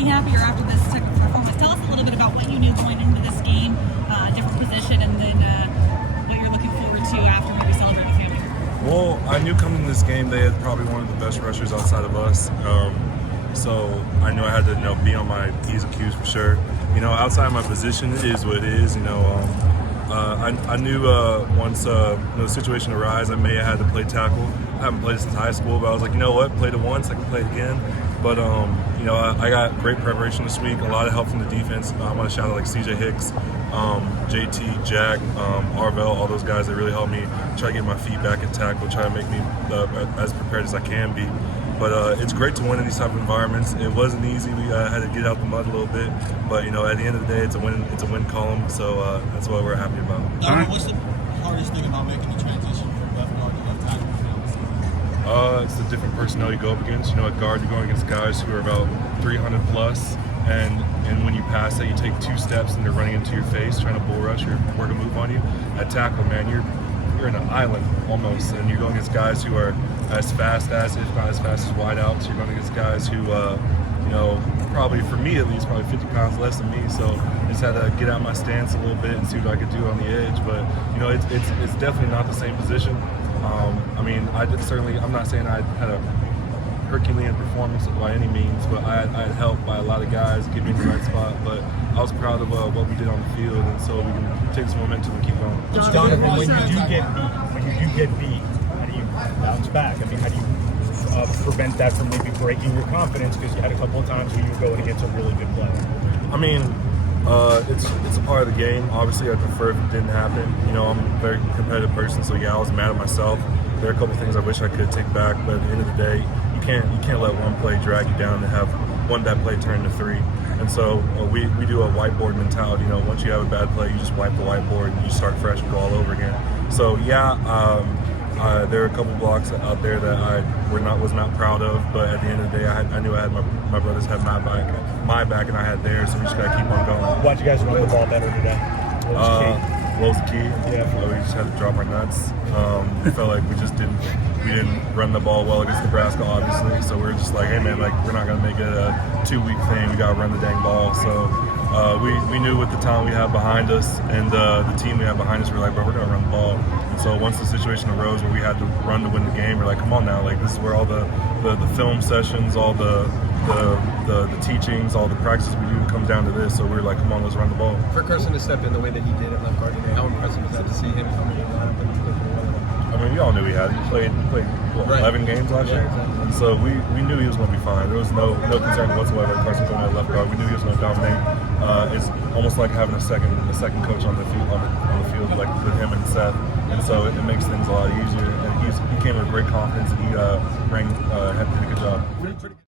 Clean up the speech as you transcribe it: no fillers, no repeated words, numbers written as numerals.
extremely happier after this second performance. Tell us a little bit about what you knew going into this game, different position, and then what you're looking forward to after maybe celebrating with family. Well, I knew coming to this game they had probably one of the best rushers outside of us. So I knew I had to, be on my P's and Q's for sure. Outside of my position, it is what it is. I knew once the situation arose, I may have had to play tackle. I haven't played since high school, but I was like, you know what, played it once, I can play it again. But I got great preparation this week, a lot of help from the defense. I want to shout out like CJ Hicks, JT, Jack, Arvell, all those guys that really helped me try to get my feet back at tackle, try to make me as prepared as I can be. But it's great to win in these type of environments. It wasn't easy. We had to get out the mud a little bit. But, at the end of the day, it's a win column. So that's what we're happy about. Donovan, what's the hardest thing about making the transition from left guard to left tackle? It's the different personnel you go up against. At guard, you're going against guys who are about 300 plus. And when you pass that, you take 2 steps and they're running into your face, trying to bull rush or work a move on you. At tackle, man, you're in an island almost, and you're going against guys who are as fast as, if not as fast as wide out. So you're going against guys who, probably, for me at least, probably 50 pounds less than me. So I just had to get out my stance a little bit and see what I could do on the edge. But, it's definitely not the same position. I'm not saying I had a Herculean performance by any means, but I had helped by a lot of guys get me in the right spot. But I was proud of what we did on the field, and so we can take some momentum and keep going. Donovan, when you do get beat, how do you bounce back? How do you prevent that from maybe breaking your confidence, because you had a couple of times where you were going against a really good play? It's a part of the game. Obviously, I prefer if it didn't happen. I'm a very competitive person, so yeah, I was mad at myself. There are a couple things I wish I could take back, but at the end of the day, you can't let one play drag you down and have one bad play turn into 3. And so we do a whiteboard mentality. Once you have a bad play, you just wipe the whiteboard and you start fresh and go all over again. So yeah, there are a couple blocks out there that I was not proud of, but at the end of the day, I knew I had my brothers had my back, and I had theirs, so we just got to keep on going. Why'd you guys run the ball better today? What was the key? Yeah. We just had to drop our nuts. I felt like we didn't run the ball well against Nebraska, obviously. So we're just like, hey man, we're not gonna make it a 2-week thing. We gotta run the dang ball. So we knew with the talent we have behind us and the team we have behind us, we're like, bro, we're gonna run the ball. And so once the situation arose where we had to run to win the game, we're like, come on now, this is where all the film sessions, all the teachings, all the practices we do comes down to this. So we're like, come on, let's run the ball. For Carson to step in the way that he did at left guard today, how impressive was that to see him coming in line up and looking well? We all knew he had it. He played right. 11 games last year. Exactly. And so we knew he was going to be fine. There was no concern whatsoever. Carson going at left guard. We knew he was going to dominate. It's almost like having a second coach on the field, like with him and Seth. And so it makes things a lot easier. And he came with great confidence, and he had a pretty good job.